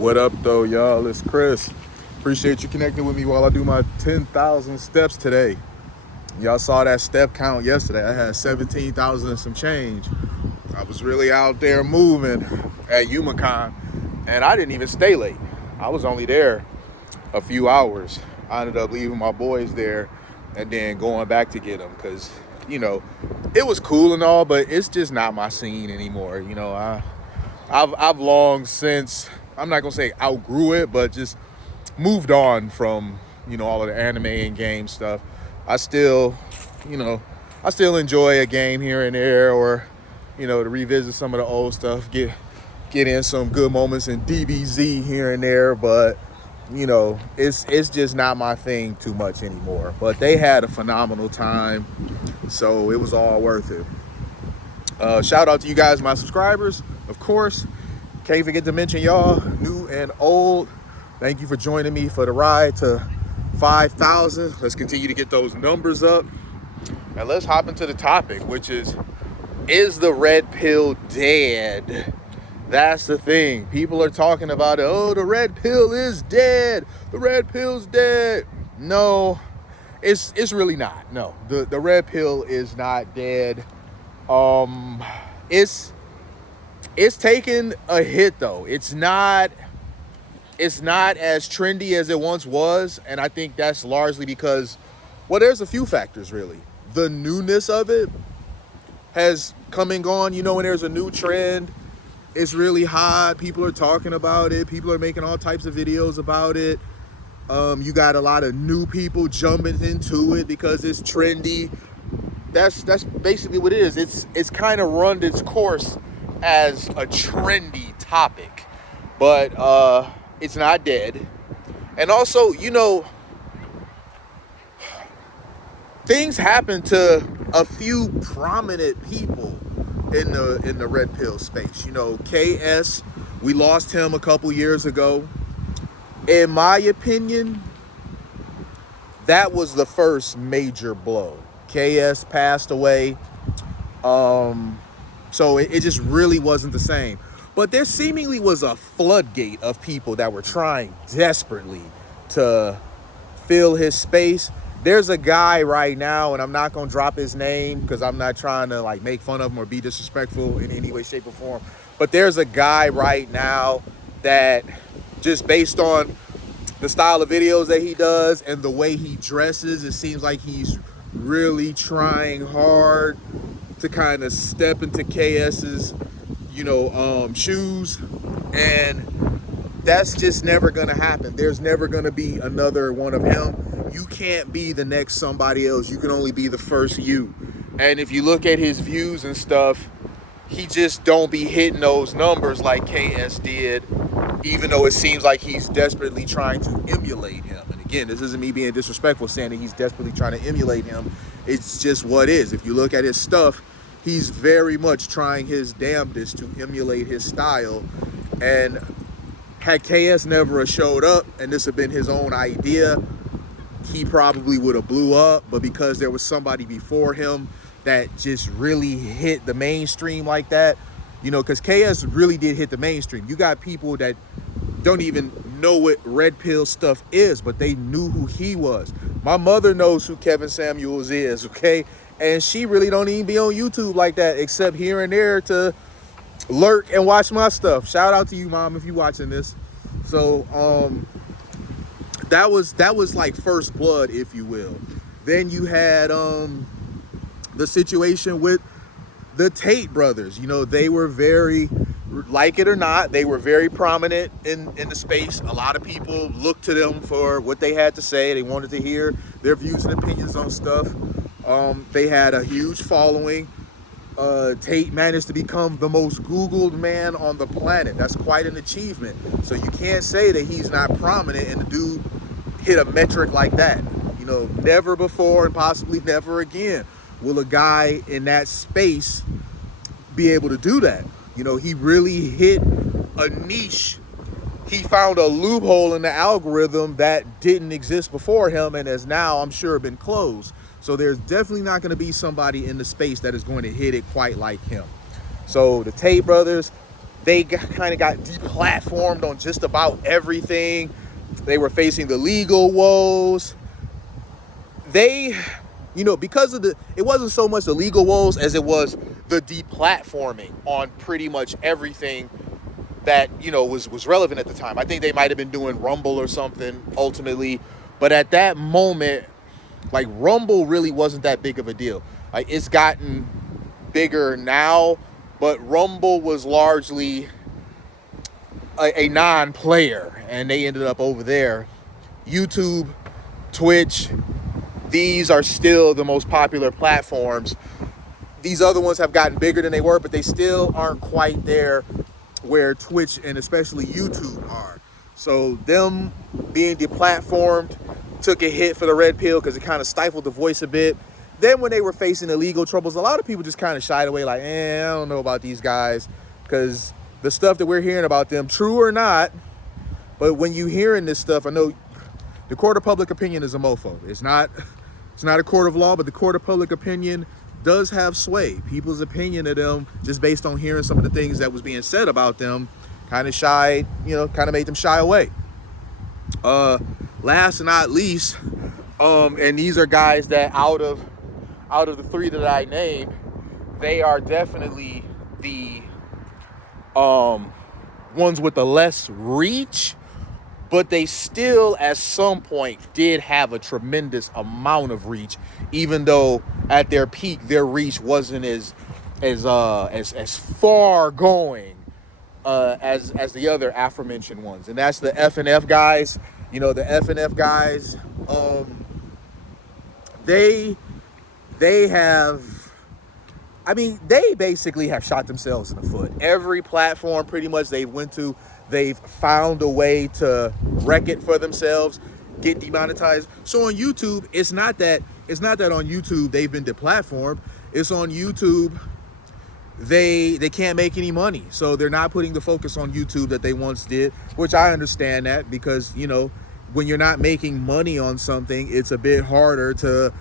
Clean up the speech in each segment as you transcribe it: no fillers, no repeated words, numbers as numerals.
What up, though, y'all? It's Chris. Appreciate you connecting with me while I do my 10,000 steps today. Y'all saw that step count yesterday. I had 17,000 and some change. I was really out there moving at UMaCon, and I didn't even stay late. I was only there a few hours. I ended up leaving my boys there and then going back to get them because, it was cool and all, but it's just not my scene anymore. I've long since, I'm not gonna say outgrew it, but just moved on from, all of the anime and game stuff. I still enjoy a game here and there, or, to revisit some of the old stuff, get in some good moments in DBZ here and there, but, it's just not my thing too much anymore. But they had a phenomenal time, so it was all worth it. Shout out to you guys, my subscribers, of course. Can't forget to mention y'all, new and old. Thank you for joining me for the ride to 5,000. Let's continue to get those numbers up. And let's hop into the topic, which is the red pill dead? That's the thing. People are talking about it. Oh, the red pill is dead. The red pill's dead. No, it's really not. No, the red pill is not dead. It's taken a hit though. It's not as trendy as it once was, and I think that's largely because, well, there's a few factors really. The newness of it has come and gone. When there's a new trend, it's really hot. People are talking about it. People are making all types of videos about it. You got a lot of new people jumping into it because it's trendy. That's basically what it is. It's kind of run its course as a trendy topic, but it's not dead. And also, things happen to a few prominent people in the red pill space. KS, we lost him a couple years ago. In my opinion, that was the first major blow. KS passed away. So it just really wasn't the same. But there seemingly was a floodgate of people that were trying desperately to fill his space. There's a guy right now, and I'm not going to drop his name because I'm not trying to make fun of him or be disrespectful in any way, shape, or form. But there's a guy right now that, just based on the style of videos that he does and the way he dresses, it seems like he's really trying hard to kind of step into KS's, shoes. And that's just never going to happen. There's never going to be another one of him. You can't be the next somebody else. You can only be the first you. And if you look at his views and stuff, he just don't be hitting those numbers like KS did, even though it seems like he's desperately trying to emulate him. And again, this isn't me being disrespectful saying that he's desperately trying to emulate him. It's just what is. If you look at his stuff, he's very much trying his damnedest to emulate his style. And had KS never showed up and this had been his own idea, he probably would have blew up. But because there was somebody before him that just really hit the mainstream like that, because KS really did hit the mainstream. You got people that don't even know what red pill stuff is, but they knew who he was. My mother knows who Kevin Samuels is, okay? And she really don't even be on YouTube like that, except here and there to lurk and watch my stuff. Shout out to you, Mom, if you watching this. So that was like first blood, if you will. Then you had the situation with the Tate brothers. They were very, like it or not, they were very prominent in the space. A lot of people looked to them for what they had to say. They wanted to hear their views and opinions on stuff. They had a huge following. Tate managed to become the most Googled man on the planet. That's quite an achievement. So you can't say that he's not prominent, and the dude hit a metric like that. Never before and possibly never again will a guy in that space be able to do that. He really hit a niche. He found a loophole in the algorithm that didn't exist before him and has now, I'm sure, been closed. So there's definitely not going to be somebody in the space that is going to hit it quite like him. So the Tate brothers, They kind of got deplatformed on just about everything. They were facing the legal woes. They, because of it wasn't so much the legal woes as it was the deplatforming on pretty much everything that, was relevant at the time. I think they might have been doing Rumble or something ultimately. But at that moment, like, Rumble really wasn't that big of a deal. Like, it's gotten bigger now, but Rumble was largely a non-player, and they ended up over there. YouTube, Twitch, these are still the most popular platforms. These other ones have gotten bigger than they were, but they still aren't quite there where Twitch and especially YouTube are. So them being deplatformed took a hit for the red pill because it kind of stifled the voice a bit. Then when they were facing illegal troubles, a lot of people just kind of shied away, like, I don't know about these guys, because the stuff that we're hearing about them, true or not, but when you hearing this stuff, I know the court of public opinion is a mofo. It's not a court of law, but the court of public opinion does have sway. People's opinion of them, just based on hearing some of the things that was being said about them, kind of made them shy away. Last and not least, and these are guys that out of the three that I named, they are definitely the ones with the less reach, but they still at some point did have a tremendous amount of reach, even though at their peak their reach wasn't as far going as the other aforementioned ones. And that's the F&F guys. The F&F guys, they basically have shot themselves in the foot. Every platform pretty much they've went to, they've found a way to wreck it for themselves, get demonetized. So on YouTube, it's not that on YouTube they've been deplatformed. It's on YouTube they can't make any money. So they're not putting the focus on YouTube that they once did, which I understand that, because, when you're not making money on something, it's a bit harder to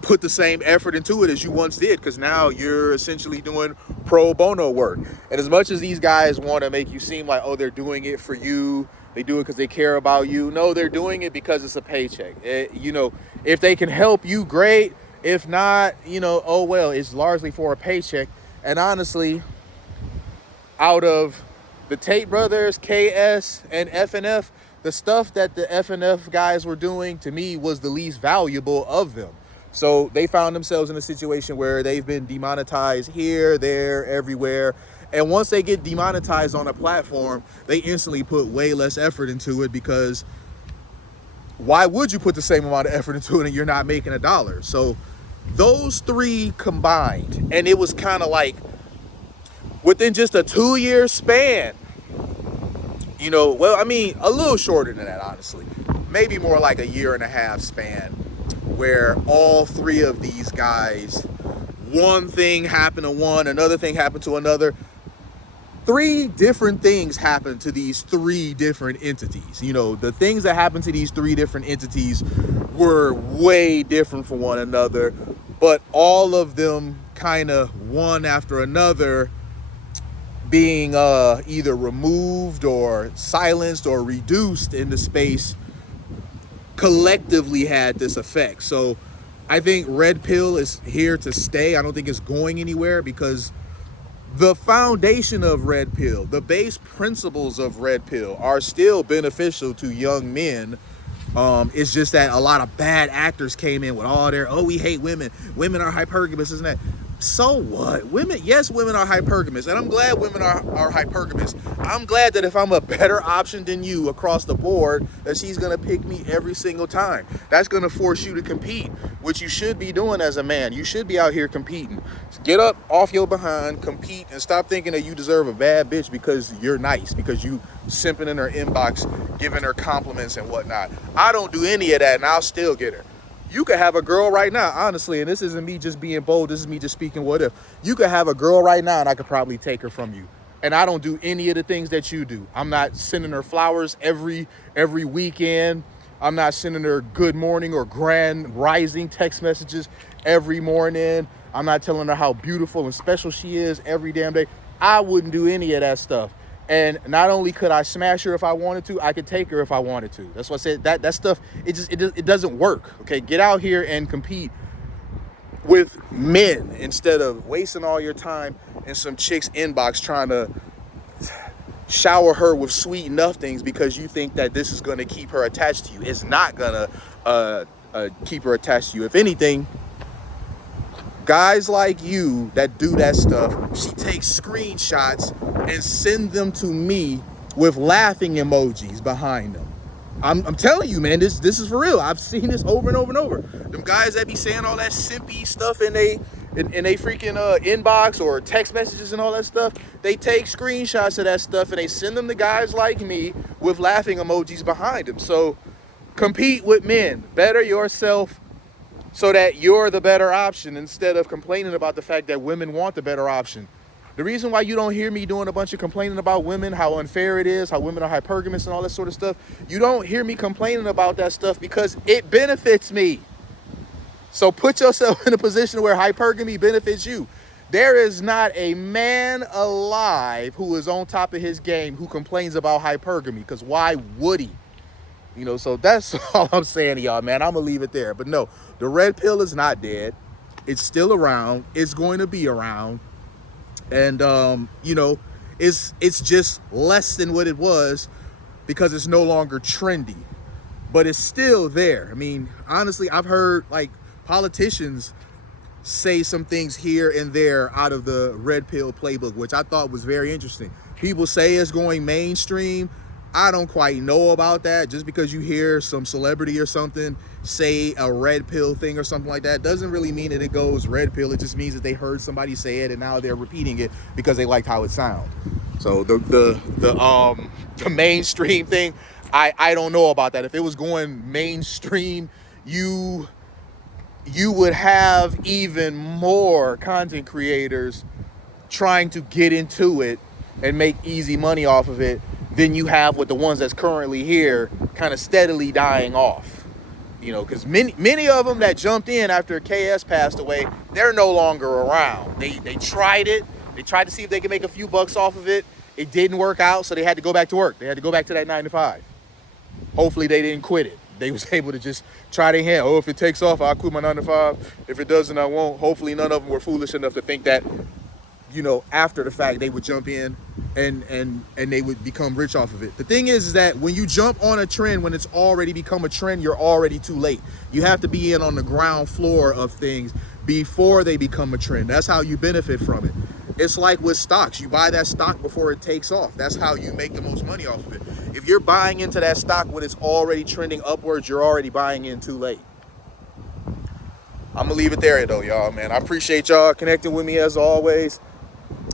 put the same effort into it as you once did, because now you're essentially doing pro bono work. And as much as these guys want to make you seem like, oh, they're doing it for you, they do it because they care about you. No, they're doing it because it's a paycheck. If they can help you, great. If not, oh well, it's largely for a paycheck. And honestly, out of the Tate brothers, KS, and FNF, the stuff that the FNF guys were doing, to me, was the least valuable of them. So they found themselves in a situation where they've been demonetized here, there, everywhere. And once they get demonetized on a platform, they instantly put way less effort into it, because why would you put the same amount of effort into it and you're not making a dollar? So those three combined, and it was kind of like within just a 2-year span, a little shorter than that, honestly, maybe more like a 1.5-year span, where all three of these guys, one thing happened to one, another thing happened to another. 3 different things happened to these 3 different entities. The things that happened to these 3 different entities were way different from one another, but all of them kind of one after another being either removed or silenced or reduced in the space collectively had this effect. So I think Red Pill is here to stay. I don't think it's going anywhere, because the foundation of Red Pill, the base principles of Red Pill, are still beneficial to young men. It's just that a lot of bad actors came in with all their, we hate women. Women are hypergamous, isn't that? So what? Women are hypergamous, and I'm glad women are hypergamous. I'm glad that if I'm a better option than you across the board, that she's gonna pick me every single time. That's gonna force you to compete, which you should be doing as a man. You should be out here competing. Get up off your behind, compete, and stop thinking that you deserve a bad bitch because you're nice, because you simping in her inbox, giving her compliments and whatnot. I don't do any of that, and I'll still get her. You could have a girl right now, honestly, and this isn't me just being bold, this is me just speaking what if. You could have a girl right now and I could probably take her from you. And I don't do any of the things that you do. I'm not sending her flowers every weekend. I'm not sending her good morning or grand rising text messages every morning. I'm not telling her how beautiful and special she is every damn day. I wouldn't do any of that stuff. And not only could I smash her if I wanted to, I could take her if I wanted to. That's why I said that stuff, it doesn't work. Okay, get out here and compete with men instead of wasting all your time in some chick's inbox trying to shower her with sweet nothings because you think that this is going to keep her attached to you. It's not going to keep her attached to you. If anything, guys like you that do that stuff, she takes screenshots and send them to me with laughing emojis behind them. I'm telling you, man, this is for real. I've seen this over and over and over. Them guys that be saying all that simpy stuff in they freaking inbox or text messages and all that stuff, they take screenshots of that stuff and they send them to guys like me with laughing emojis behind them. So compete with men, better yourself so that you're the better option instead of complaining about the fact that women want the better option. The reason why you don't hear me doing a bunch of complaining about women, how unfair it is, how women are hypergamous and all that sort of stuff, you don't hear me complaining about that stuff because it benefits me. So put yourself in a position where hypergamy benefits you. There is not a man alive who is on top of his game who complains about hypergamy, because why would he? You know, so that's all I'm saying to y'all, man. I'm going to leave it there. But no, the red pill is not dead. It's still around. It's going to be around. And, you know, it's just less than what it was because it's no longer trendy. But it's still there. I mean, honestly, I've heard, like, politicians say some things here and there out of the red pill playbook, which I thought was very interesting. People say it's going mainstream. I don't quite know about that. Just because you hear some celebrity or something say a red pill thing or something like that doesn't really mean that it goes red pill. It just means that they heard somebody say it and now they're repeating it because they liked how it sounds. So the mainstream thing, I don't know about that. If it was going mainstream, you would have even more content creators trying to get into it and make easy money off of it than you have with the ones that's currently here kind of steadily dying off. You know, because many of them that jumped in after KS passed away, they're no longer around. They tried it. They tried to see if they could make a few bucks off of it. It didn't work out, so they had to go back to work. They had to go back to that 9 to 5. Hopefully they didn't quit it. They was able to just try their hand. Oh, if it takes off, I'll quit my 9 to 5. If it doesn't, I won't. Hopefully none of them were foolish enough to think that, you know, after the fact they would jump in and they would become rich off of it. The thing is that when you jump on a trend, when it's already become a trend, you're already too late. You have to be in on the ground floor of things before they become a trend. That's how you benefit from it. It's like with stocks. You buy that stock before it takes off. That's how you make the most money off of it. If you're buying into that stock when it's already trending upwards, you're already buying in too late. I'm gonna leave it there though, y'all, man. I appreciate y'all connecting with me as always.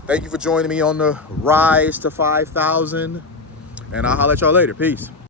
Thank you for joining me on the rise to 5,000. And I'll holler at y'all later. Peace.